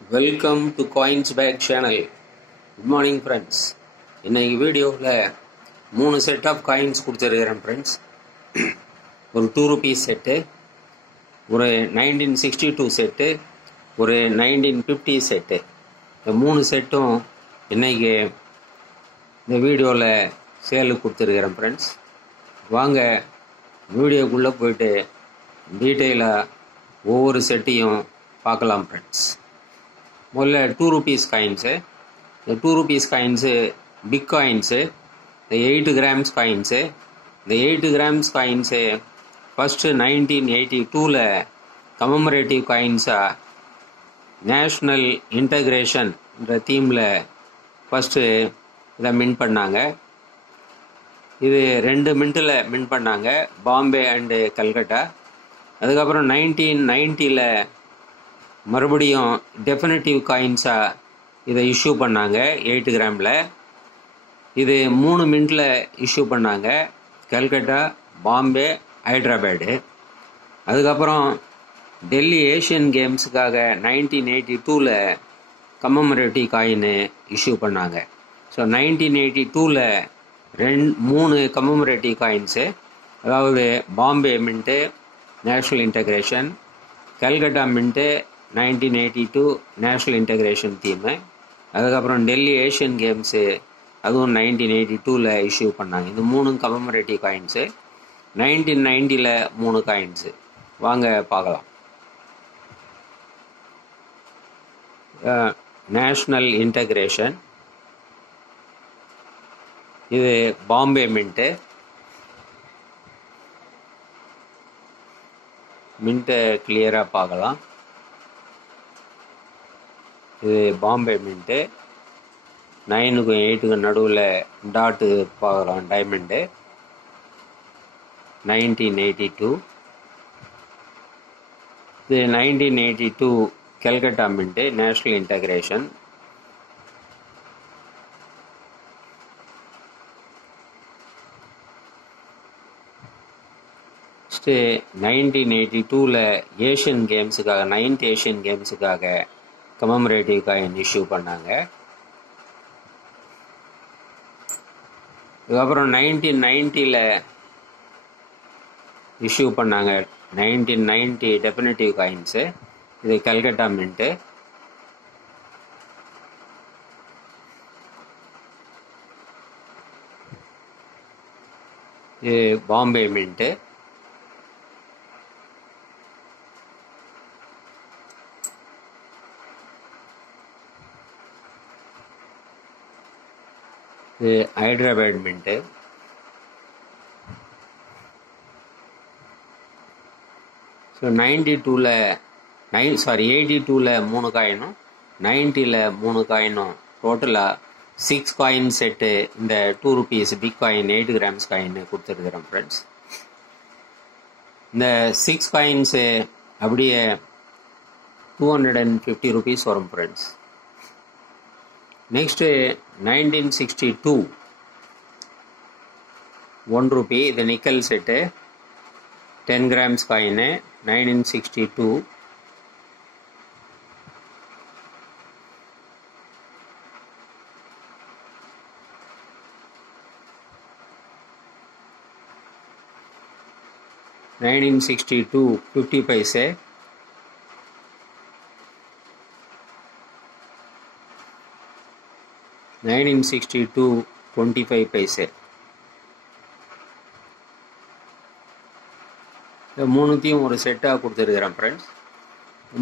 Welcome to coins pack channel. Good morning friends. இன்னைக்கு வீடியோவில் 3 set of coins கொடுத்துருக்கிறேன் friends. ஒரு 2 rupees செட்டு, ஒரு 1962 செட்டு, ஒரு 1950 செட்டு. இந்த 3 செட்டும் இன்னைக்கு இந்த வீடியோவில் சேலுக்கு கொடுத்துருக்கிறேன் ஃப்ரெண்ட்ஸ். வாங்க வீடியோக்குள்ளே போயிட்டு டீட்டெயிலாக ஒவ்வொரு செட்டையும் பார்க்கலாம் ஃப்ரெண்ட்ஸ். முதல்ல 2 rupees காயின்ஸு. இந்த 2 rupees காயின்ஸு பிக் காயின்ஸு, இந்த 8 grams காயின்ஸு. இந்த 8 grams காயின்ஸு ஃபஸ்ட்டு 1982 கமமரேட்டிவ் காயின்ஸாக நேஷ்னல் இன்டகிரேஷன்ன்ற தீமில் ஃபஸ்ட்டு இதை மின் பண்ணாங்க. இது 2 மின்ட்டில் மின் பண்ணாங்க, பாம்பே அண்டு கல்கட்டா. அதுக்கப்புறம் 1990 மறுபடியும் டெஃபினட்டிவ் காயின்ஸாக இதை இஷ்யூ பண்ணாங்க 8 grams. இது 3 மின்ட்டில் இஷ்யூ பண்ணாங்க, கல்கட்டா, பாம்பே, ஹைதராபாடு. அதுக்கப்புறம் டெல்லி ஏஷியன் கேம்ஸுக்காக 1982 கமமரேட்டிவ் காயின் இஷ்யூ பண்ணாங்க. ஸோ 1982 3 கமமரேட்டிவ் காயின்ஸு, அதாவது Bombay mint national integration, Calcutta mint 1982 national integration theme. அதுக்கப்புறம் டெல்லி ஏஷியன் கேம்ஸு, அதுவும் 1982 இஷ்யூ பண்ணாங்க. இந்த 3 கமமரேட்டிவ் காயின்ஸு. 1990 3 காயின்ஸு. வாங்க பார்க்கலாம். நேஷ்னல் இன்டகிரேஷன், இது பாம்பே மின்ட்டு. மின்ட்டை கிளியராக பார்க்கலாம். இது பாம்பே மின்ட்டு. 9க்கும் 8க்கும் நடுவில் டாட்டு பார்க்குறோம், டைமண்டு. 1982. இது 1982 Calcutta mint, national integration. Next 1982 Asian கேம்ஸுக்காக, 9th ஏஷியன் கேம்ஸுக்காக கமமரேட்டிவ் காயின் இஷ்யூ பண்ணாங்க. அதுக்கப்புறம் 1990 இஷ்யூ பண்ணாங்க 1990 டெஃபினட்டிவ் காயின்ஸு. இது கல்கட்டா மின்ட்டு. இது பாம்பே மின்ட்டு. இது ஹைதராபாத் மின்ட்டு. ஸோ 82 3 காயினும் 90 3 காயினும் டோட்டலாக 6 காயின் செட்டு இந்த 2 rupees big coin 8 grams coin கொடுத்துருக்குறோம் ஃப்ரெண்ட்ஸ். இந்த 6 காயின்ஸு அப்படியே 250 rupees வரும் ஃப்ரெண்ட்ஸ். நெக்ஸ்ட்டு 1962 1 rupee, இது நிக்கல் செட்டு, 10 grams காயின்னு. 1962 50 பைசே. $1962 25 பைசே. இந்த 3த்தையும் ஒரு செட்டாக கொடுத்துருக்கிறேன் ஃப்ரெண்ட்ஸ்.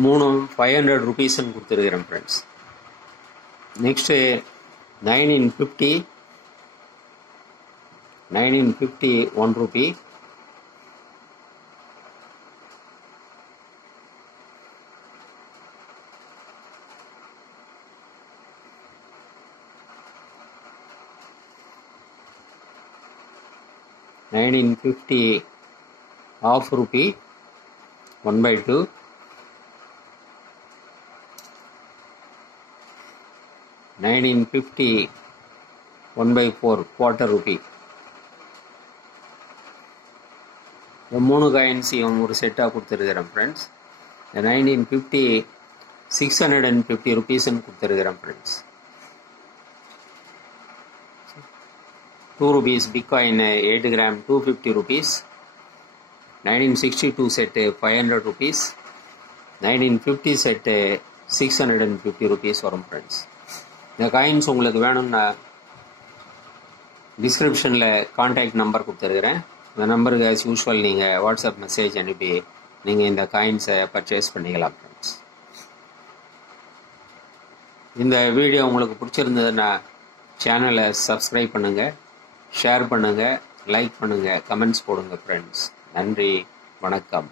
3ம் 500 rupeesன்னு கொடுத்துருக்கிறேன் friends. Next 1950 1 rupee. $1950 half rupee 1/2. $1950 1/4 quarter rupee. இந்த 3 காயின்ஸையும் ஒரு செட்டாக கொடுத்துருக்கிறேன் ஃப்ரெண்ட்ஸ். இந்த 1950 650 rupeesன்னு கொடுத்துருக்கிறேன் friends. 2 rupees bitcoin 8 gram 250 rupees. 1962 set 500 rupees. 1950 set 650 rupees வரும் ஃப்ரெண்ட்ஸ். இந்த காயின்ஸ் உங்களுக்கு வேணும்னா டிஸ்கிரிப்ஷனில் கான்டாக்ட் நம்பர் கொடுத்துருக்குறேன். இந்த நம்பருக்கு ஆஸ் யூஸ்வல் நீங்கள் வாட்ஸ்அப் மெசேஜ் அனுப்பி நீங்கள் இந்த காயின்ஸை பர்ச்சேஸ் பண்ணிக்கலாம் ஃப்ரெண்ட்ஸ். இந்த வீடியோ உங்களுக்கு பிடிச்சிருந்ததுன்னா சேனலை சப்ஸ்கிரைப் பண்ணுங்கள், ஷேர் பண்ணுங்கள், லைக் பண்ணுங்கள், கமெண்ட்ஸ் போடுங்க ஃப்ரெண்ட்ஸ். நன்றி, வணக்கம்.